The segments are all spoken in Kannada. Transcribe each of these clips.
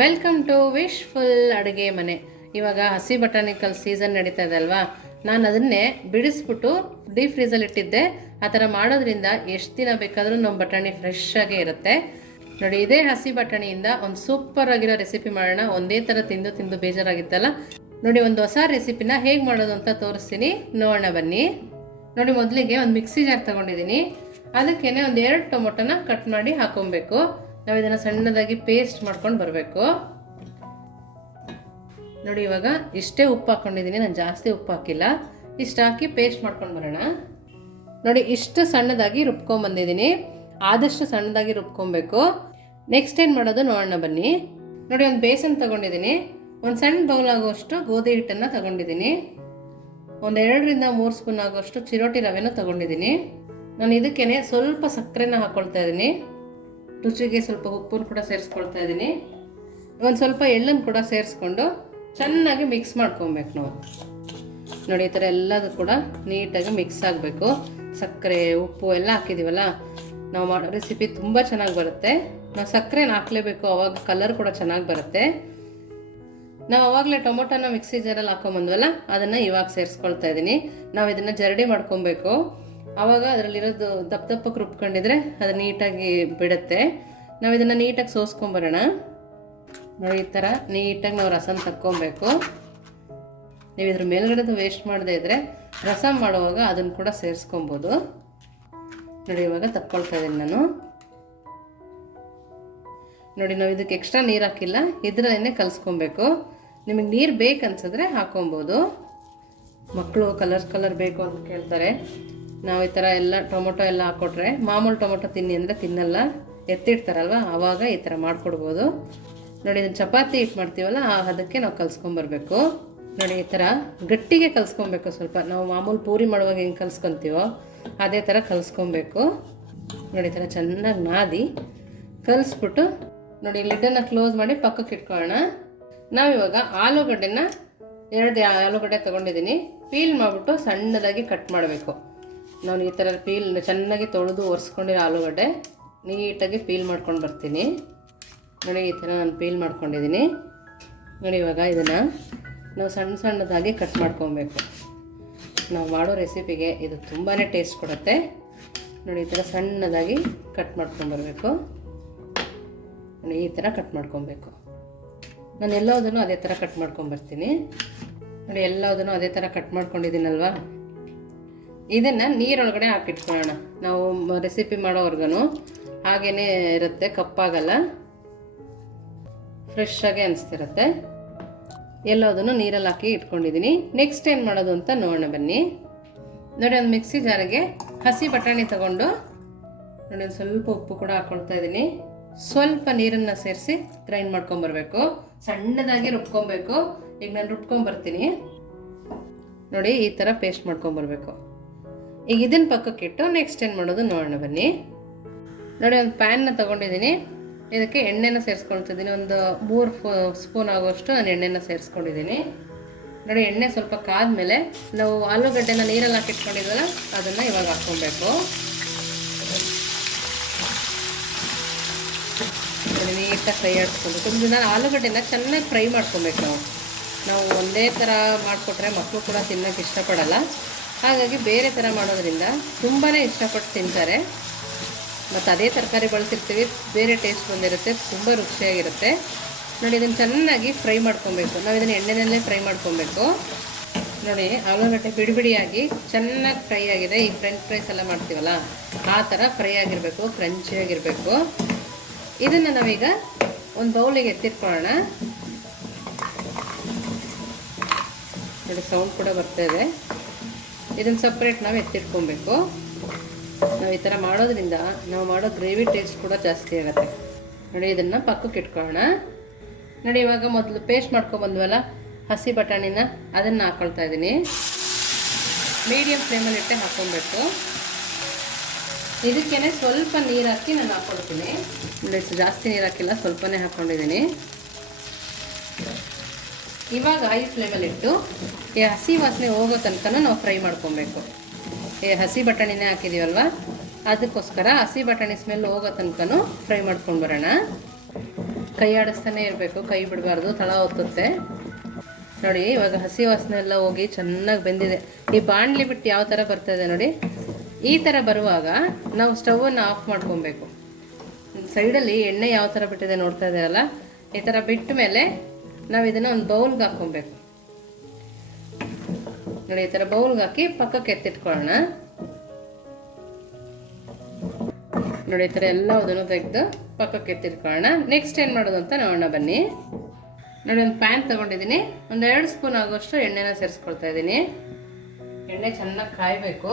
ವೆಲ್ಕಮ್ ಟು ವಿಶ್ ಫುಲ್ ಅಡುಗೆ ಮನೆ. ಇವಾಗ ಹಸಿ ಬಟಾಣಿಕಲ್ ಸೀಸನ್ ನಡೀತಾ ಇದೆ ಅಲ್ವಾ? ನಾನು ಅದನ್ನೇ ಬಿಡಿಸ್ಬಿಟ್ಟು ಡೀಪ್ ಫ್ರೀಸಲ್ಲಿ ಇಟ್ಟಿದ್ದೆ. ಆ ಥರ ಮಾಡೋದ್ರಿಂದ ಎಷ್ಟು ದಿನ ಬೇಕಾದರೂ ನಮ್ಮ ಬಟಾಣಿ ಫ್ರೆಶ್ ಆಗೇ ಇರುತ್ತೆ. ನೋಡಿ, ಇದೇ ಹಸಿ ಬಟಾಣಿಯಿಂದ ಒಂದು ಸೂಪರ್ ಆಗಿರೋ ರೆಸಿಪಿ ಮಾಡೋಣ. ಒಂದೇ ಥರ ತಿಂದು ತಿಂದು ಬೇಜಾರಾಗಿತ್ತಲ್ಲ? ನೋಡಿ, ಒಂದು ಹೊಸ ರೆಸಿಪಿನ ಹೇಗೆ ಮಾಡೋದು ಅಂತ ತೋರಿಸ್ತೀನಿ. ನೋಡೋಣ ಬನ್ನಿ. ನೋಡಿ, ಮೊದಲಿಗೆ ಒಂದು ಮಿಕ್ಸಿ ಜಾರ್ ತಗೊಂಡಿದ್ದೀನಿ. ಅದಕ್ಕೇನೆ ಒಂದು ಎರಡು ಟೊಮೊಟೊನ ಕಟ್ ಮಾಡಿ ಹಾಕೊಬೇಕು ನಾವು ಇದನ್ನು ಸಣ್ಣದಾಗಿ ಪೇಸ್ಟ್ ಮಾಡ್ಕೊಂಡು ಬರಬೇಕು. ನೋಡಿ ಇವಾಗ ಇಷ್ಟೇ ಉಪ್ಪು ಹಾಕ್ಕೊಂಡಿದ್ದೀನಿ ನಾನು ಜಾಸ್ತಿ ಉಪ್ಪು ಹಾಕಿಲ್ಲ. ಇಷ್ಟು ಹಾಕಿ ಪೇಸ್ಟ್ ಮಾಡ್ಕೊಂಡು ಬರೋಣ. ನೋಡಿ ಇಷ್ಟು ಸಣ್ಣದಾಗಿ ರುಬ್ಕೊಂಬಂದಿದ್ದೀನಿ ಆದಷ್ಟು ಸಣ್ಣದಾಗಿ ರುಬ್ಕೊಬೇಕು. ನೆಕ್ಸ್ಟ್ ಏನು ಮಾಡೋದು ನೋಡೋಣ ಬನ್ನಿ. ನೋಡಿ ಒಂದು ಬೇಸನ್ ತೊಗೊಂಡಿದ್ದೀನಿ ಒಂದು ಸಣ್ಣ ಬೌಲ್ ಆಗುವಷ್ಟು ಗೋಧಿ ಹಿಟ್ಟನ್ನು ತಗೊಂಡಿದ್ದೀನಿ ಒಂದು ಎರಡರಿಂದ ಮೂರು ಸ್ಪೂನ್ ಆಗುವಷ್ಟು ಚಿರೋಟಿ ರವೆನ ತಗೊಂಡಿದ್ದೀನಿ ನಾನು ಇದಕ್ಕೇನೆ ಸ್ವಲ್ಪ ಸಕ್ಕರೆನ ಹಾಕ್ಕೊಳ್ತಾ ಇದ್ದೀನಿ ರುಚಿಗೆ ಸ್ವಲ್ಪ ಉಪ್ಪನ್ನು ಕೂಡ ಸೇರಿಸ್ಕೊಳ್ತಾ ಇದ್ದೀನಿ. ಒಂದು ಸ್ವಲ್ಪ ಎಳ್ಳನ್ನು ಕೂಡ ಸೇರಿಸ್ಕೊಂಡು ಚೆನ್ನಾಗಿ ಮಿಕ್ಸ್ ಮಾಡ್ಕೊಬೇಕು ನಾವು. ನೋಡಿ, ಈ ಥರ ಎಲ್ಲದೂ ಕೂಡ ನೀಟಾಗಿ ಮಿಕ್ಸ್ ಆಗಬೇಕು. ಸಕ್ಕರೆ, ಉಪ್ಪು ಎಲ್ಲ ಹಾಕಿದ್ದೀವಲ್ಲ ನಾವು ಮಾಡೋ ರೆಸಿಪಿ ತುಂಬ ಚೆನ್ನಾಗಿ ಬರುತ್ತೆ. ನಾವು ಸಕ್ಕರೆನ ಹಾಕಲೇಬೇಕು, ಅವಾಗ ಕಲರ್ ಕೂಡ ಚೆನ್ನಾಗಿ ಬರುತ್ತೆ. ನಾವು ಅವಾಗಲೇ ಟೊಮೊಟೊನ ಮಿಕ್ಸಿ ಜಾರಲ್ಲಿ ಹಾಕೊಂಬಂದ್ವಲ್ಲ ಅದನ್ನು ಇವಾಗ ಸೇರಿಸ್ಕೊಳ್ತಾ ಇದ್ದೀನಿ. ನಾವು ಇದನ್ನು ಜರಡಿ ಮಾಡ್ಕೊಬೇಕು. ಆವಾಗ ಅದರಲ್ಲಿರೋದು ದಪ್ಪ ದಪ್ಪಕ್ಕೆ ರುಬ್ಕೊಂಡಿದ್ರೆ ಅದು ನೀಟಾಗಿ ಬಿಡುತ್ತೆ. ನಾವು ಇದನ್ನು ನೀಟಾಗಿ ಸೋಸ್ಕೊಂಬರೋಣ. ನೋಡಿ, ಈ ಥರ ನೀಟಾಗಿ ನಾವು ರಸನ ತಕ್ಕೊಬೇಕು. ನೀವು ಇದ್ರ ಮೇಲ್ಗಡೆದು ವೇಸ್ಟ್ ಮಾಡದೇ ಇದ್ದರೆ ರಸ ಮಾಡುವಾಗ ಅದನ್ನು ಕೂಡ ಸೇರಿಸ್ಕೊಬೋದು. ನೋಡಿ, ಇವಾಗ ತಕ್ಕೊಳ್ತಾ ಇದ್ದೀನಿ ನಾನು. ನೋಡಿ, ನಾವು ಇದಕ್ಕೆ ಎಕ್ಸ್ಟ್ರಾ ನೀರು ಹಾಕಿಲ್ಲ ಇದರಲ್ಲೇ ಕಲಿಸ್ಕೊಬೇಕು. ನಿಮಗೆ ನೀರು ಬೇಕನ್ಸಿದ್ರೆ ಹಾಕೊಬೋದು. ಮಕ್ಕಳು ಕಲರ್ ಕಲರ್ ಬೇಕು ಅಂತ ಕೇಳ್ತಾರೆ. ನಾವು ಈ ಥರ ಎಲ್ಲ ಟೊಮೊಟೊ ಎಲ್ಲ ಹಾಕ್ಕೊಟ್ರೆ ಮಾಮೂಲು ಟೊಮೊಟೊ ತಿನ್ನಿ ಅಂದರೆ ತಿನ್ನಲ್ಲ, ಎತ್ತಿಡ್ತಾರಲ್ವ? ಆವಾಗ ಈ ಥರ ಮಾಡಿಕೊಡ್ಬೋದು. ನೋಡಿ ಇದನ್ನು ಚಪಾತಿ ಹಿಟ್ಟು ಮಾಡ್ತೀವಲ್ಲ, ಆ ಅದಕ್ಕೆ ನಾವು ಕಲ್ಸ್ಕೊಂಬರ್ಬೇಕು ನೋಡಿ, ಈ ಥರ ಗಟ್ಟಿಗೆ ಕಲಿಸ್ಕೊಬೇಕು ಸ್ವಲ್ಪ. ನಾವು ಮಾಮೂಲು ಪೂರಿ ಮಾಡುವಾಗ ಹೆಂಗೆ ಕಲಿಸ್ಕೊತೀವೋ, ಅದೇ ಥರ ಕಲಿಸ್ಕೊಬೇಕು. ನೋಡಿ, ಈ ಥರ ಚೆನ್ನಾಗಿ ನಾದಿ, ಕಲಿಸ್ಬಿಟ್ಟು, ನೋಡಿ ಲಿಡ್ಡನ್ನು ಕ್ಲೋಸ್ ಮಾಡಿ ಪಕ್ಕಕ್ಕೆ ಇಟ್ಕೊಳ್ಳೋಣ. ನಾವಿವಾಗ ಆಲೂಗಡ್ಡೆನ, ಎರಡು ಆಲೂಗಡ್ಡೆ ತೊಗೊಂಡಿದ್ದೀನಿ. ಪೀಲ್ ಮಾಡಿಬಿಟ್ಟು ಸಣ್ಣದಾಗಿ ಕಟ್ ಮಾಡಬೇಕು. ನಾನು ಈ ಥರ ಪೀಲ್ ಚೆನ್ನಾಗಿ ತೊಳೆದು ಒರೆಸ್ಕೊಂಡಿರೋ ಆಲೂಗಡ್ಡೆ ನೀಟಾಗಿ ಪೀಲ್ ಮಾಡ್ಕೊಂಡು ಬರ್ತೀನಿ. ನೋಡಿ, ಈ ಥರ ನಾನು ಪೀಲ್ ಮಾಡ್ಕೊಂಡಿದ್ದೀನಿ. ನೋಡಿ, ಇವಾಗ ಇದನ್ನು ನಾವು ಸಣ್ಣ ಸಣ್ಣದಾಗಿ ಕಟ್ ಮಾಡ್ಕೊಬೇಕು. ನಾವು ಮಾಡೋ ರೆಸಿಪಿಗೆ ಇದು ತುಂಬಾ ಟೇಸ್ಟ್ ಕೊಡುತ್ತೆ. ನೋಡಿ, ಈ ಥರ ಸಣ್ಣದಾಗಿ ಕಟ್ ಮಾಡ್ಕೊಂಬರ್ಬೇಕು ನೋಡಿ, ಈ ಥರ ಕಟ್ ಮಾಡ್ಕೊಬೇಕು. ನಾನು ಎಲ್ಲದನ್ನು ಅದೇ ಥರ ಕಟ್ ಮಾಡ್ಕೊಂಬರ್ತೀನಿ ನೋಡಿ ಎಲ್ಲದನ್ನು ಅದೇ ಥರ ಕಟ್ ಮಾಡ್ಕೊಂಡಿದ್ದೀನಲ್ವಾ? ಇದನ್ನು ನೀರೊಳಗಡೆ ಹಾಕಿಟ್ಕೊಳ್ಳೋಣ ನಾವು ರೆಸಿಪಿ ಮಾಡೋವರ್ಗು ಹಾಗೇ ಇರುತ್ತೆ, ಕಪ್ಪಾಗಲ್ಲ. ಫ್ರೆಶ್ ಆಗೇ ಅನಿಸ್ತಿರುತ್ತೆ. ಎಲ್ಲದನ್ನು ನೀರಲ್ಲಿ ಹಾಕಿ ಇಟ್ಕೊಂಡಿದ್ದೀನಿ ನೆಕ್ಸ್ಟ್ ಏನು ಮಾಡೋದು ಅಂತ ನೋಡೋಣ ಬನ್ನಿ. ನೋಡಿ, ಒಂದು ಮಿಕ್ಸಿ ಜಾರಿಗೆ ಹಸಿ ಬಟಾಣಿ ತಗೊಂಡು ನೋಡಿ, ಒಂದು ಸ್ವಲ್ಪ ಉಪ್ಪು ಕೂಡ ಹಾಕ್ಕೊಳ್ತಾ ಇದ್ದೀನಿ ಸ್ವಲ್ಪ ನೀರನ್ನು ಸೇರಿಸಿ ಗ್ರೈಂಡ್ ಮಾಡ್ಕೊಂಬರ್ಬೇಕು. ಸಣ್ಣದಾಗಿ ರುಬ್ಕೊಬೇಕು. ಈಗ ನಾನು ರುಬ್ಕೊಂಬರ್ತೀನಿ. ನೋಡಿ, ಈ ಥರ ಪೇಸ್ಟ್ ಮಾಡ್ಕೊಂಬರ್ಬೇಕು. ಈಗ ಇದನ್ನು ಪಕ್ಕಕ್ಕಿಟ್ಟು ನೆಕ್ಸ್ಟ್ ಏನು ಮಾಡೋದು ನೋಡೋಣ ಬನ್ನಿ. ನೋಡಿ, ಒಂದು ಪ್ಯಾನ್ನ ತೊಗೊಂಡಿದ್ದೀನಿ. ಇದಕ್ಕೆ ಎಣ್ಣೆನ ಸೇರಿಸ್ಕೊಳ್ತಿದ್ದೀನಿ. ಒಂದು ಮೂರು ಸ್ಪೂನ್ ಆಗುವಷ್ಟು ನಾನು ಎಣ್ಣೆನ ಸೇರಿಸ್ಕೊಂಡಿದ್ದೀನಿ. ನೋಡಿ, ಎಣ್ಣೆ ಸ್ವಲ್ಪ ಕಾದ ಮೇಲೆ ನಾವು ಆಲೂಗಡ್ಡೆನ ನೀರಲ್ಲಿ ಹಾಕಿಟ್ಕೊಂಡಿದ್ದಲ್ಲ ಅದನ್ನು ಇವಾಗ ಹಾಕ್ಕೊಬೇಕು. ನೋಡಿ, ನೀಟಾಗಿ ಫ್ರೈ ಆಡಿಸ್ಕೊಬೇಕು ದಿನ ಆಲೂಗಡ್ಡೆನ ಚೆನ್ನಾಗಿ ಫ್ರೈ ಮಾಡ್ಕೊಬೇಕು ನಾವು. ನಾವು ಒಂದೇ ಥರ ಮಾಡಿಕೊಟ್ರೆ ಮಕ್ಕಳು ಕೂಡ ತಿನ್ನೋಕ್ಕೆ ಇಷ್ಟಪಡಲ್ಲ. ಹಾಗಾಗಿ ಬೇರೆ ಥರ ಮಾಡೋದ್ರಿಂದ ತುಂಬಾ ಇಷ್ಟಪಟ್ಟು ತಿಂತಾರೆ. ಮತ್ತು ಅದೇ ತರಕಾರಿ ಬಳಸಿರ್ತೀವಿ, ಬೇರೆ ಟೇಸ್ಟ್ ಬಂದಿರುತ್ತೆ, ತುಂಬ ರುಚಿಯಾಗಿರುತ್ತೆ. ನೋಡಿ, ಇದನ್ನು ಚೆನ್ನಾಗಿ ಫ್ರೈ ಮಾಡ್ಕೊಬೇಕು. ನಾವು ಇದನ್ನು ಎಣ್ಣೆನಲ್ಲೇ ಫ್ರೈ ಮಾಡ್ಕೊಬೇಕು. ನೋಡಿ, ಆಲೂಗಡ್ಡೆ ಬಿಡಿ ಬಿಡಿಯಾಗಿ ಚೆನ್ನಾಗಿ ಫ್ರೈ ಆಗಿದೆ. ಈ ಫ್ರೆಂಚ್ ಫ್ರೈಸ್ ಎಲ್ಲ ಮಾಡ್ತೀವಲ್ಲ, ಆ ಥರ ಫ್ರೈ ಆಗಿರಬೇಕು ಕ್ರಂಚಿಯಾಗಿರಬೇಕು ಇದನ್ನು ನಾವೀಗ ಒಂದು ಬೌಲಿಗೆ ಎತ್ತಿಟ್ಕೊಳ್ಳೋಣ. ನೋಡಿ ಸೌಂಡ್ ಕೂಡ ಬರ್ತಾ ಇದೆ. ಇದನ್ನು ಸಪ್ರೇಟ್ ನಾವು ಎತ್ತಿಟ್ಕೊಬೇಕು. ನಾವು ಈ ಥರ ಮಾಡೋದ್ರಿಂದ ನಾವು ಮಾಡೋ ಗ್ರೇವಿ ಟೇಸ್ಟ್ ಕೂಡ ಜಾಸ್ತಿ ಆಗುತ್ತೆ. ನೋಡಿ, ಇದನ್ನು ಪಕ್ಕಕ್ಕೆ ಇಟ್ಕೊಳ್ಳೋಣ. ನೋಡಿ, ಇವಾಗ ಮೊದಲು ಪೇಸ್ಟ್ ಮಾಡ್ಕೊಬಂದ್ವಲ್ಲ, ಹಸಿ ಬಟಾಣಿನ ಅದನ್ನು ಹಾಕ್ಕೊಳ್ತಾ ಇದ್ದೀನಿ ಮೀಡಿಯಮ್ ಫ್ಲೇಮಲ್ಲಿ ಇಟ್ಟೆ ಹಾಕ್ಕೊಬೇಕು. ಇದಕ್ಕೇ ಸ್ವಲ್ಪ ನೀರು ಹಾಕಿ ನಾನು ಹಾಕ್ಕೊಳ್ತೀನಿ ಜಾಸ್ತಿ ನೀರು ಹಾಕಿಲ್ಲ, ಸ್ವಲ್ಪನೇ ಹಾಕ್ಕೊಂಡಿದ್ದೀನಿ ಇವಾಗ ಐ ಫ್ಲೇಮಲ್ಲಿ ಇಟ್ಟು ಈ ಹಸಿ ವಾಸನೆ ಹೋಗೋ ತನಕ ನಾವು ಫ್ರೈ ಮಾಡ್ಕೊಬೇಕು. ಈ ಹಸಿ ಬಟಾಣಿನೇ ಹಾಕಿದೀವಲ್ವ? ಅದಕ್ಕೋಸ್ಕರ ಹಸಿ ಬಟಾಣಿ ಸ್ಮೆಲ್ ಹೋಗೋ ತನಕ ಫ್ರೈ ಮಾಡ್ಕೊಂಡು ಬರೋಣ. ಕೈ ಆಡಿಸ್ತಾನೆ ಇರಬೇಕು, ಕೈ ಬಿಡಬಾರ್ದು, ತಳ ಹೊತ್ತುತ್ತೆ. ನೋಡಿ, ಇವಾಗ ಹಸಿ ವಾಸನೆ ಎಲ್ಲ ಹೋಗಿ ಚೆನ್ನಾಗಿ ಬೆಂದಿದೆ. ಈ ಬಾಣಲಿ ಬಿಟ್ಟು ಯಾವ ಥರ ಬರ್ತದೆ ನೋಡಿ. ಈ ಥರ ಬರುವಾಗ ನಾವು ಸ್ಟವನ್ನು ಆಫ್ ಮಾಡ್ಕೊಬೇಕು. ಸೈಡಲ್ಲಿ ಎಣ್ಣೆ ಯಾವ ಥರ ಬಿಟ್ಟಿದೆ ನೋಡ್ತಾ ಇದ್ದೀರಲ್ಲ? ಈ ಥರ ಬಿಟ್ಟ ಮೇಲೆ ನಾವು ಇದನ್ನು ಒಂದು ಬೌಲ್ಗೆ ಹಾಕ್ಕೊಬೇಕು. ನೋಡಿ, ಈ ಥರ ಬೌಲ್ಗೆ ಹಾಕಿ ಪಕ್ಕಕ್ಕೆ ಎತ್ತಿಟ್ಕೊಳ್ಳೋಣ. ನೋಡಿ, ಈ ಥರ ಎಲ್ಲದನ್ನು ತೆಗೆದು ಪಕ್ಕಕ್ಕೆ ಎತ್ತಿಟ್ಕೊಳ್ಳೋಣ. ನೆಕ್ಸ್ಟ್ ಏನು ಮಾಡೋದು ಅಂತ ನೋಡೋಣ, ಬನ್ನಿ. ನೋಡಿ, ಒಂದು ಪ್ಯಾನ್ ತೊಗೊಂಡಿದ್ದೀನಿ. ಒಂದು ಎರಡು ಸ್ಪೂನ್ ಆಗೋಷ್ಟು ಎಣ್ಣೆನ ಸೇರಿಸ್ಕೊಳ್ತಾ ಇದ್ದೀನಿ. ಎಣ್ಣೆ ಚೆನ್ನಾಗಿ ಕಾಯಬೇಕು.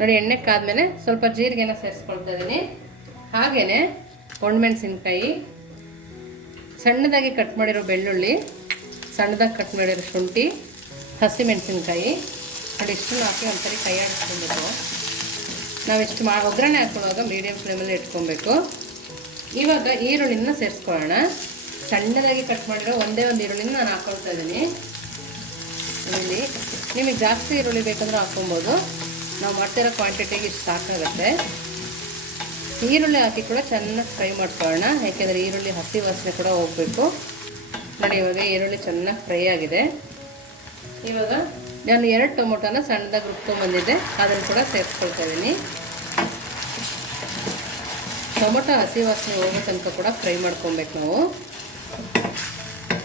ನೋಡಿ, ಎಣ್ಣೆ ಕಾದ್ಮೇಲೆ ಸ್ವಲ್ಪ ಜೀರಿಗೆನ ಸೇರಿಸ್ಕೊಳ್ತಾ ಇದ್ದೀನಿ. ಹಾಗೆಯೇ ಒಣಮೆಣಸಿನ್ಕಾಯಿ ಸಣ್ಣದಾಗಿ ಕಟ್ ಮಾಡಿರೋ ಬೆಳ್ಳುಳ್ಳಿ, ಸಣ್ಣದಾಗಿ ಕಟ್ ಮಾಡಿರೋ ಶುಂಠಿ, ಹಸಿಮೆಣಸಿನ್ಕಾಯಿ ನೋಡಿ ಇಷ್ಟನ್ನು ಹಾಕಿ ಒಂದ್ಸರಿ ಕೈ ಆಡಿಸ್ಕೊಬೇಕು. ನಾವೆಷ್ಟು ಮಾ ಒಗ್ಗರಣೆ ಹಾಕೊಳ್ಳುವಾಗ ಮೀಡಿಯಮ್ ಫ್ಲೇಮಲ್ಲಿ ಇಟ್ಕೊಬೇಕು. ಇವಾಗ ಈರುಳ್ಳಿನ ಸೇರಿಸ್ಕೊಳ್ಳೋಣ. ಸಣ್ಣದಾಗಿ ಕಟ್ ಮಾಡಿರೋ ಒಂದೇ ಒಂದು ಈರುಳ್ಳಿನ ನಾನು ಹಾಕ್ಕೊಳ್ತಾ ಇದ್ದೀನಿ. ಇಲ್ಲಿ ನಿಮಗೆ ಜಾಸ್ತಿ ಈರುಳ್ಳಿ ಬೇಕಂದ್ರೆ ಹಾಕ್ಕೊಬೋದು. ನಾವು ಮಾಡ್ತಿರೋ ಕ್ವಾಂಟಿಟಿಗೆ ಇಷ್ಟು ಸಾಕಾಗುತ್ತೆ. ಈರುಳ್ಳಿ ಹಾಕಿ ಕೂಡ ಚೆನ್ನಾಗಿ ಫ್ರೈ ಮಾಡ್ಕೊಳ್ಳೋಣ. ಯಾಕೆಂದರೆ ಈರುಳ್ಳಿ ಹಸಿ ವಾಸನೆ ಕೂಡ ಹೋಗಬೇಕು. ನೋಡಿ, ಇವಾಗ ಈರುಳ್ಳಿ ಚೆನ್ನಾಗಿ ಫ್ರೈ ಆಗಿದೆ. ಇವಾಗ ನಾನು ಎರಡು ಟೊಮೊಟೊನ ಸಣ್ಣದಾಗಿ ರುಬ್ಕೊಂಡ್ಬಂದಿದ್ದೆ ಅದನ್ನು ಕೂಡ ಸೇರಿಸ್ಕೊಳ್ತಾ ಇದ್ದೀನಿ ಟೊಮೊಟೊ ಹಸಿ ವಾಸನೆ ಹೋಗೋ ತನಕ ಕೂಡ ಫ್ರೈ ಮಾಡ್ಕೊಬೇಕು ನಾವು.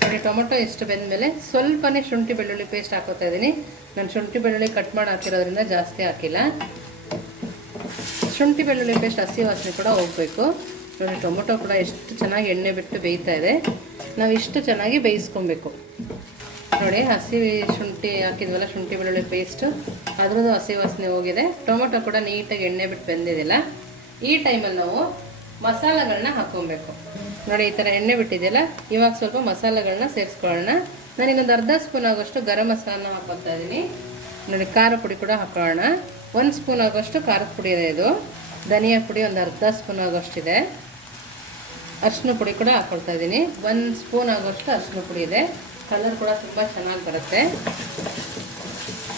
ನೋಡಿ, ಟೊಮೊಟೊ ಎಷ್ಟು ಬೆಂದಮೇಲೆ ಸ್ವಲ್ಪನೇ ಶುಂಠಿ ಬೆಳ್ಳುಳ್ಳಿ ಪೇಸ್ಟ್ ಹಾಕೋತಾ ಇದ್ದೀನಿ ನಾನು ಶುಂಠಿ ಬೆಳ್ಳುಳ್ಳಿ ಕಟ್ ಮಾಡಿ ಹಾಕಿರೋದ್ರಿಂದ ಜಾಸ್ತಿ ಹಾಕಿಲ್ಲ. ಶುಂಠಿ ಬೆಳ್ಳುಳ್ಳಿ ಪೇಸ್ಟ್ ಹಸಿ ವಾಸನೆ ಕೂಡ ಹೋಗಬೇಕು. ನೋಡಿ ಟೊಮೊಟೊ ಕೂಡ ಎಷ್ಟು ಚೆನ್ನಾಗಿ ಎಣ್ಣೆ ಬಿಟ್ಟು ಬೇಯ್ತಾ ಇದೆ. ನಾವು ಇಷ್ಟು ಚೆನ್ನಾಗಿ ಬೇಯಿಸ್ಕೊಬೇಕು. ನೋಡಿ, ಹಸಿ ಶುಂಠಿ ಹಾಕಿದ್ವಲ್ಲ, ಶುಂಠಿ ಬೆಳ್ಳುಳ್ಳಿ ಪೇಸ್ಟು. ಅದ್ರದ್ದು ಹಸಿ ವಾಸನೆ ಹೋಗಿದೆ. ಟೊಮೊಟೊ ಕೂಡ ನೀಟಾಗಿ ಎಣ್ಣೆ ಬಿಟ್ಟು ಬೆಂದಿದ್ದಿಲ್ಲ ಈ ಟೈಮಲ್ಲಿ ನಾವು ಮಸಾಲೆಗಳನ್ನ ಹಾಕ್ಕೊಬೇಕು. ನೋಡಿ, ಈ ಥರ ಎಣ್ಣೆ ಬಿಟ್ಟಿದೆಯಲ್ಲ, ಇವಾಗ ಸ್ವಲ್ಪ ಮಸಾಲೆಗಳನ್ನ ಸೇರಿಸ್ಕೊಳ್ಳೋಣ. ನಾನೀಗೊಂದು ಅರ್ಧ ಸ್ಪೂನ್ ಆಗೋಷ್ಟು ಗರಂ ಮಸಾಲನ ಹಾಕೊತಾ ಇದ್ದೀನಿ. ನೋಡಿ ಖಾರ ಪುಡಿ ಕೂಡ ಹಾಕೋಣ. ಒಂದು ಸ್ಪೂನ್ ಆಗೋಷ್ಟು ಖಾರದ ಪುಡಿ ಇದೆ ಇದು. ಧನಿಯಾ ಪುಡಿ ಒಂದು ಅರ್ಧ ಸ್ಪೂನ್ ಆಗೋಷ್ಟಿದೆ. ಅರಿಶಿನ ಪುಡಿ ಕೂಡ ಹಾಕ್ಕೊಳ್ತಾ ಇದ್ದೀನಿ. ಒಂದು ಸ್ಪೂನ್ ಆಗೋಷ್ಟು ಅರಿಶಿನ ಪುಡಿ ಇದೆ. ಕಲರ್ ಕೂಡ ತುಂಬ ಚೆನ್ನಾಗಿ ಬರುತ್ತೆ.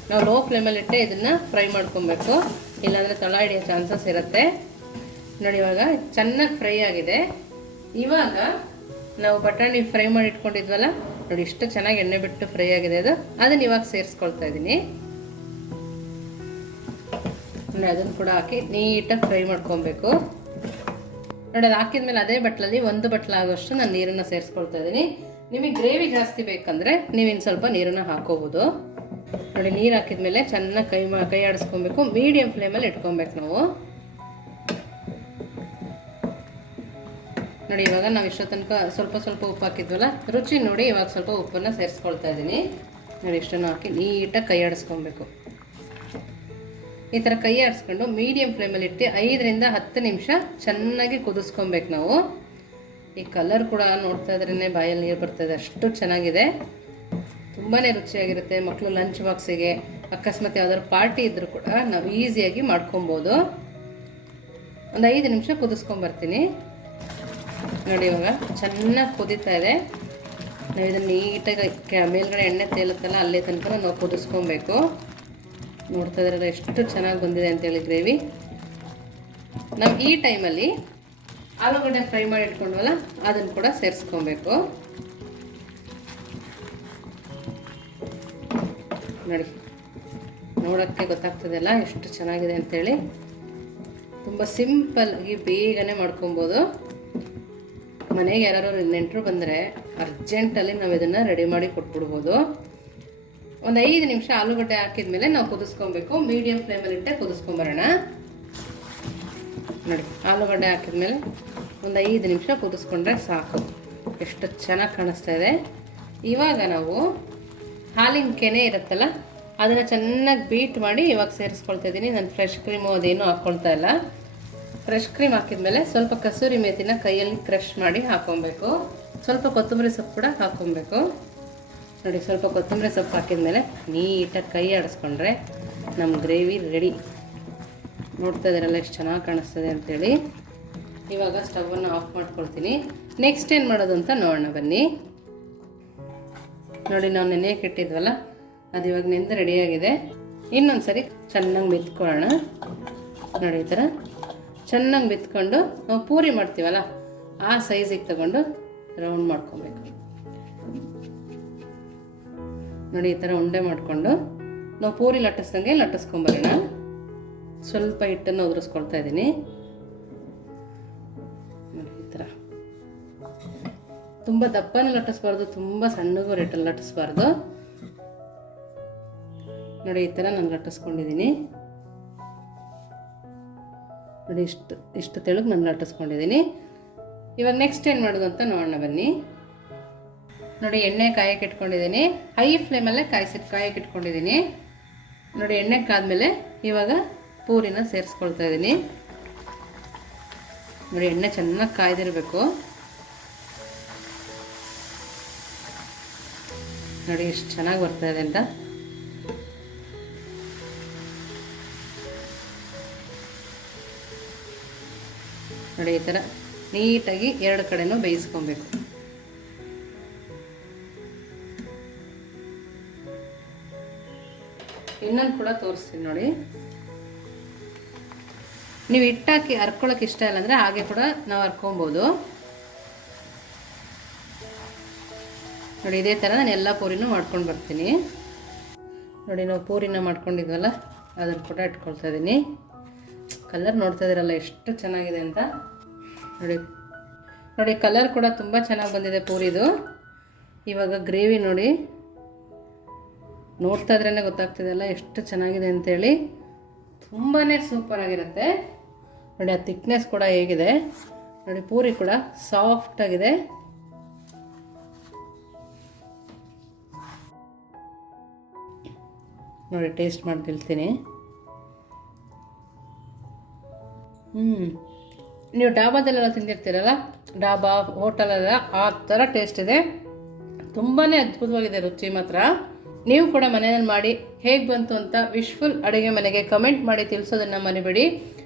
ನಾವು ಲೋ ಫ್ಲೇಮಲ್ಲಿ ಇಟ್ಟೆ ಇದನ್ನು ಫ್ರೈ ಮಾಡ್ಕೊಬೇಕು. ಇಲ್ಲಾಂದರೆ ತಳ ಹಿಡಿಯೋ ಚಾನ್ಸಸ್ ಇರುತ್ತೆ. ನೋಡಿ ಇವಾಗ ಚೆನ್ನಾಗಿ ಫ್ರೈ ಆಗಿದೆ. ಇವಾಗ ನಾವು ಬಟಾಣಿ ಫ್ರೈ ಮಾಡಿ ಇಟ್ಕೊಂಡಿದ್ವಲ್ಲ, ನೋಡಿ ಇಷ್ಟು ಚೆನ್ನಾಗಿ ಎಣ್ಣೆ ಬಿಟ್ಟು ಫ್ರೈ ಆಗಿದೆ ಅದು. ಅದನ್ನ ಇವಾಗ ಸೇರಿಸ್ಕೊಳ್ತಾ ಇದ್ದೀನಿ. ಅದನ್ನು ಕೂಡ ಹಾಕಿ ನೀಟಾಗಿ ಫ್ರೈ ಮಾಡ್ಕೊಬೇಕು. ನೋಡಿ, ಅದು ಹಾಕಿದ್ಮೇಲೆ ಅದೇ ಬಟ್ಲಲ್ಲಿ ಒಂದು ಬಟ್ಲ ಆಗೋಷ್ಟು ನಾನು ನೀರನ್ನು ಸೇರಿಸ್ಕೊಳ್ತಾ ಇದ್ದೀನಿ. ನಿಮಗೆ ಗ್ರೇವಿ ಜಾಸ್ತಿ ಬೇಕಂದರೆ ನೀವಿನ್ನು ಸ್ವಲ್ಪ ನೀರನ್ನು ಹಾಕೋಬೋದು. ನೋಡಿ, ನೀರು ಹಾಕಿದ್ಮೇಲೆ ಚೆನ್ನಾಗಿ ಕೈ ಮಾ, ಕೈ ಆಡಿಸ್ಕೊಬೇಕು. ಮೀಡಿಯಮ್ ಫ್ಲೇಮಲ್ಲಿ ಇಟ್ಕೊಬೇಕು ನಾವು. ನೋಡಿ, ಇವಾಗ ನಾವು ಇಷ್ಟೋ ತನಕ ಸ್ವಲ್ಪ ಸ್ವಲ್ಪ ಉಪ್ಪು ಹಾಕಿದ್ವಲ್ಲ, ರುಚಿ ನೋಡಿ ಇವಾಗ ಸ್ವಲ್ಪ ಉಪ್ಪನ್ನು ಸೇರಿಸ್ಕೊಳ್ತಾ ಇದ್ದೀನಿ. ನೋಡಿ, ಇಷ್ಟನ್ನು ಹಾಕಿ ನೀಟಾಗಿ ಕೈ ಆಡಿಸ್ಕೊಬೇಕು. ಈ ಥರ ಕೈ ಆಡಿಸ್ಕೊಂಡು ಮೀಡಿಯಮ್ ಫ್ಲೇಮಲ್ಲಿ ಇಟ್ಟು ಐದರಿಂದ ಹತ್ತು ನಿಮಿಷ ಚೆನ್ನಾಗಿ ಕುದಿಸ್ಕೊಬೇಕು ನಾವು. ಈ ಕಲರ್ ಕೂಡ ನೋಡ್ತಾ ಇದ್ರೇ ಬಾಯಲ್ಲಿ ನೀರು ಬರ್ತದೆ ಅಷ್ಟು ಚೆನ್ನಾಗಿದೆ. ತುಂಬಾ ರುಚಿಯಾಗಿರುತ್ತೆ ಮಕ್ಕಳು ಲಂಚ್ ಬಾಕ್ಸಿಗೆ ಅಕಸ್ಮಾತ್ ಯಾವ್ದಾದ್ರು ಪಾರ್ಟಿ ಇದ್ದರೂ ಕೂಡ ನಾವು ಈಸಿಯಾಗಿ ಮಾಡ್ಕೊಬೋದು. ಒಂದು ಐದು ನಿಮಿಷ ಕುದಿಸ್ಕೊಂಬರ್ತೀನಿ. ನೋಡಿ ಇವಾಗ ಚೆನ್ನಾಗಿ ಕುದೀತಾ ಇದೆ. ನಾವು ಇದನ್ನು ನೀಟಾಗಿ ಮೇಲ್ಗಡೆ ಎಣ್ಣೆ ತೇಲುತ್ತಲ್ಲ, ಅಲ್ಲೇ ತನಕ ನಾವು ಕುದಿಸ್ಕೊಬೇಕು. ನೋಡ್ತಾ ಇದ್ರಲ್ಲ, ಎಷ್ಟು ಚೆನ್ನಾಗಿ ಬಂದಿದೆ ಅಂತೇಳಿ ಗ್ರೇವಿ. ನಾವು ಈ ಟೈಮಲ್ಲಿ ಆಲೂಗಡ್ಡೆ ಫ್ರೈ ಮಾಡಿ ಇಟ್ಕೊಂಡ್ವಲ್ಲ, ಅದನ್ನು ಕೂಡ ಸೇರಿಸ್ಕೊಬೇಕು. ನೋಡಿ, ನೋಡೋಕ್ಕೆ ಗೊತ್ತಾಗ್ತದಲ್ಲ ಎಷ್ಟು ಚೆನ್ನಾಗಿದೆ ಅಂಥೇಳಿ ತುಂಬ ಸಿಂಪಲ್ಲಾಗಿ ಬೇಗನೆ ಮಾಡ್ಕೊಬೋದು. ಮನೆಗೆ ಯಾರು ನೆಂಟರು ಬಂದರೆ ಅರ್ಜೆಂಟಲ್ಲಿ ನಾವು ಇದನ್ನು ರೆಡಿ ಮಾಡಿ ಕೊಟ್ಬಿಡ್ಬೋದು. ಒಂದು ಐದು ನಿಮಿಷ ಆಲೂಗಡ್ಡೆ ಹಾಕಿದ ಮೇಲೆ ನಾವು ಕುದಿಸ್ಕೊಬೇಕು. ಮೀಡಿಯಮ್ ಫ್ಲೇಮಲ್ಲಿ ಇಟ್ಟೆ ಕುದಿಸ್ಕೊಂಬರೋಣ. ನೋಡಿ, ಆಲೂಗಡ್ಡೆ ಹಾಕಿದ ಮೇಲೆ ಒಂದು ಐದು ನಿಮಿಷ ಕುದಿಸ್ಕೊಂಡ್ರೆ ಸಾಕು. ಎಷ್ಟು ಚೆನ್ನಾಗಿ ಕಾಣಿಸ್ತಾ ಇದೆ. ಇವಾಗ ನಾವು ಹಾಲಿನ ಕೆನೆ ಇರುತ್ತಲ್ಲ, ಅದನ್ನು ಚೆನ್ನಾಗಿ ಬೀಟ್ ಮಾಡಿ ಇವಾಗ ಸೇರಿಸ್ಕೊಳ್ತಾ ಇದ್ದೀನಿ. ನಾನು ಫ್ರೆಶ್ ಕ್ರೀಮು ಅದೇನು ಹಾಕ್ಕೊಳ್ತಾ ಇಲ್ಲ. ಫ್ರೆಶ್ ಕ್ರೀಮ್ ಹಾಕಿದ ಮೇಲೆ ಸ್ವಲ್ಪ ಕಸೂರಿ ಮೇತಿನ ಕೈಯಲ್ಲಿ ಕ್ರಷ್ ಮಾಡಿ ಹಾಕೊಬೇಕು ಸ್ವಲ್ಪ ಕೊತ್ತಂಬರಿ ಸೊಪ್ಪು ಕೂಡ ಹಾಕ್ಕೊಬೇಕು ನೋಡಿ, ಸ್ವಲ್ಪ ಕೊತ್ತಂಬರಿ ಸೊಪ್ಪು ಹಾಕಿದ್ಮೇಲೆ ನೀಟಾಗಿ ಕೈ ಆಡಿಸ್ಕೊಂಡ್ರೆ ನಮ್ಮ ಗ್ರೇವಿ ರೆಡಿ. ನೋಡ್ತಾ ಇದ್ದೀರಲ್ಲ, ಎಷ್ಟು ಚೆನ್ನಾಗಿ ಕಾಣಿಸ್ತದೆ ಅಂತೇಳಿ. ಇವಾಗ ಸ್ಟವನ್ನು ಆಫ್ ಮಾಡ್ಕೊಳ್ತೀನಿ. ನೆಕ್ಸ್ಟ್ ಏನು ಮಾಡೋದು ಅಂತ ನೋಡೋಣ, ಬನ್ನಿ. ನೋಡಿ, ನಾವು ನೆನೆಯಕ್ಕೆ ಇಟ್ಟಿದ್ವಲ್ಲ ಅದು ಇವಾಗ ನೆಂದು ರೆಡಿಯಾಗಿದೆ ಇನ್ನೊಂದು ಸರಿ ಚೆನ್ನಾಗಿ ಬಿತ್ಕೊಳ್ಳೋಣ ನೋಡಿ, ಈ ಥರ ಚೆನ್ನಾಗಿ ಬಿತ್ಕೊಂಡು ನಾವು ಪೂರಿ ಮಾಡ್ತೀವಲ್ಲ, ಆ ಸೈಜಿಗೆ ತಗೊಂಡು ರೌಂಡ್ ಮಾಡ್ಕೊಬೇಕು. ನೋಡಿ, ಈ ಥರ ಉಂಡೆ ಮಾಡಿಕೊಂಡು ನಾವು ಪೂರಿ ಲಟ್ಟಿಸ್ದಂಗೆ ಲಟ್ಟಿಸ್ಕೊಂಬರೋಣ. ಸ್ವಲ್ಪ ಹಿಟ್ಟನ್ನು ಉದುರಿಸ್ಕೊಳ್ತಾ ಇದ್ದೀನಿ. ನೋಡಿ, ಈ ಥರ ತುಂಬ ದಪ್ಪನೂ ಲಟ್ಟಿಸ್ಬಾರ್ದು, ತುಂಬ ಸಣ್ಣಗೂ ರೇಟಲ್ಲಿ ಲಟ್ಟಿಸ್ಬಾರ್ದು. ನೋಡಿ, ಈ ಥರ ನಾನು ಲಟ್ಟಿಸ್ಕೊಂಡಿದ್ದೀನಿ. ನೋಡಿ, ಇಷ್ಟು ಇಷ್ಟು ತೆಳುಗೆ ನಾನು ಲಟ್ಟಿಸ್ಕೊಂಡಿದ್ದೀನಿ. ಇವಾಗ ನೆಕ್ಸ್ಟ್ ಏನು ಮಾಡೋದು ಅಂತ ನೋಡೋಣ ಬನ್ನಿ. ನೋಡಿ ಎಣ್ಣೆ ಕಾಯಕ್ಕೆ ಇಟ್ಕೊಂಡಿದ್ದೀನಿ ಹೈ ಫ್ಲೇಮಲ್ಲೇ ಕಾಯಿಸಿ ಕಾಯಕ್ಕೆ ಇಟ್ಕೊಂಡಿದ್ದೀನಿ ನೋಡಿ ಎಣ್ಣೆ ಕಾದ್ಮೇಲೆ ಇವಾಗ ಪೂರಿನ ಸೇರಿಸ್ಕೊಳ್ತಾ ಇದ್ದೀನಿ ನೋಡಿ ಎಣ್ಣೆ ಚೆನ್ನಾಗಿ ಕಾಯ್ದಿರಬೇಕು. ನೋಡಿ ಎಷ್ಟು ಚೆನ್ನಾಗಿ ಬರ್ತಾ ಇದೆ ಅಂತ. ನೋಡಿ ಈ ಥರ ನೀಟಾಗಿ ಎರಡು ಕಡೆನೂ ಬೇಯಿಸ್ಕೊಬೇಕು. ಇನ್ನೊಂದು ಕೂಡ ತೋರಿಸ್ತೀನಿ ನೋಡಿ. ನೀವು ಇಟ್ಟಾಕಿ ಹರ್ಕೊಳಕ್ಕೆ ಇಷ್ಟ ಇಲ್ಲ ಅಂದರೆ ಹಾಗೆ ಕೂಡ ನಾವು ಹರ್ಕೊಬೋದು. ನೋಡಿ, ಇದೇ ಥರ ನಾನು ಎಲ್ಲ ಪೂರಿನೂ ಮಾಡ್ಕೊಂಡು ಬರ್ತೀನಿ. ನೋಡಿ, ನಾವು ಪೂರಿನ ಮಾಡ್ಕೊಂಡಿದ್ವಲ್ಲ ಅದನ್ನು ಕೂಡ ಇಟ್ಕೊಳ್ತಾ ಇದ್ದೀನಿ ಕಲರ್ ನೋಡ್ತಾ ಇದ್ದೀರಲ್ಲ ಎಷ್ಟು ಚೆನ್ನಾಗಿದೆ ಅಂತ. ನೋಡಿ ನೋಡಿ ಕಲರ್ ಕೂಡ ತುಂಬ ಚೆನ್ನಾಗಿ ಬಂದಿದೆ ಪೂರಿದು. ಇವಾಗ ಗ್ರೇವಿ ನೋಡಿ. ನೋಡ್ತಾ ಇದ್ರೇ ಗೊತ್ತಾಗ್ತಿದೆಯಲ್ಲ ಎಷ್ಟು ಚೆನ್ನಾಗಿದೆ ಅಂತೇಳಿ. ತುಂಬಾ ಸೂಪರಾಗಿರುತ್ತೆ ನೋಡಿ, ಆ ಥಿಕ್ನೆಸ್ ಕೂಡ ಹೇಗಿದೆ. ನೋಡಿ, ಪೂರಿ ಕೂಡ ಸಾಫ್ಟಾಗಿದೆ ನೋಡಿ ಟೇಸ್ಟ್ ಮಾಡಿ ತಿಳ್ತೀನಿ. ಹ್ಞೂ ನೀವು ಡಾಬಾದಲ್ಲೆಲ್ಲ ತಿಂದಿರ್ತೀರಲ್ಲ, ಡಾಬಾ ಹೋಟೆಲೆಲ್ಲ ಆ ಥರ ಟೇಸ್ಟ್ ಇದೆ. ತುಂಬಾ ಅದ್ಭುತವಾಗಿದೆ ರುಚಿ ಮಾತ್ರ. ನೀವು ಕೂಡ ಮನೆಯಲ್ಲಿ ಮಾಡಿ ಹೇಗೆ ಬಂತು ಅಂತ ವಿಶ್ಫುಲ್ ಅಡುಗೆ ಮನೆಗೆ ಕಮೆಂಟ್ ಮಾಡಿ ತಿಳಿಸೋದನ್ನು ಮರಿಬೇಡಿ.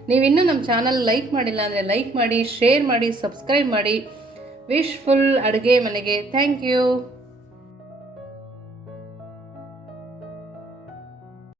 ನೀವು ಇನ್ನೂ ನಮ್ಮ ಚಾನಲ್ ಲೈಕ್ ಮಾಡಿಲ್ಲ ಅಂದರೆ ಲೈಕ್ ಮಾಡಿ ಶೇರ್ ಮಾಡಿ ಸಬ್ಸ್ಕ್ರೈಬ್ ಮಾಡಿ. ವಿಶ್ಫುಲ್ ಅಡುಗೆ ಮನೆಗೆ ಥ್ಯಾಂಕ್ ಯು